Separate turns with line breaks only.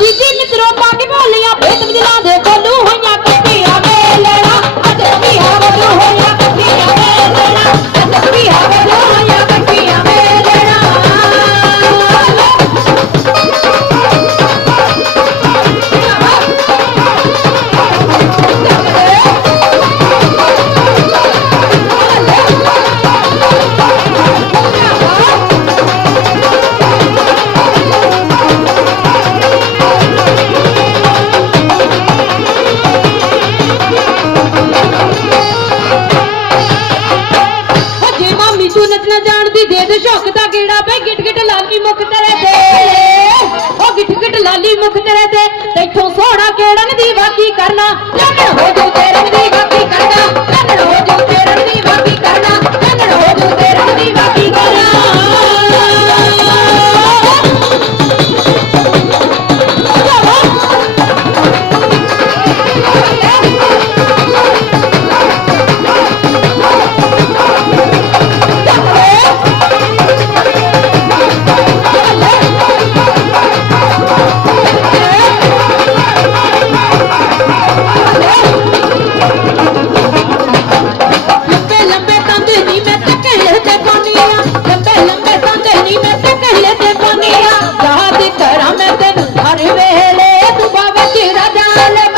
ਜੀਜੀ ਮਿੱਤਰੋ ਪਾ ਕੇ ਬੋਲੀਆਂ ਭੇਤ ਦਿਲਾਂ ਦੇ ਜਾਣ ਦੀ ਜਾਣਦੀ ਦੇ ਦੇ ਸ਼ੌਕ ਗੇੜਾ ਬਈ? ਗਿਟ ਗਿਟ ਲਾਲੀ ਮੁਖ ਤੇਰੇ ਤੇ। ਓ ਗਿਟ ਗਿਟ ਲਾਲੀ ਮੁਖ ਤੇਰੇ ਤੇ। ਤੈਥੋਂ ਸੋਹਣਾ ਕਿਹੜਾ ਨੀ ਦੀਵਾ ਕਰਨਾ? ਲੱਗਣ ਹੋ solo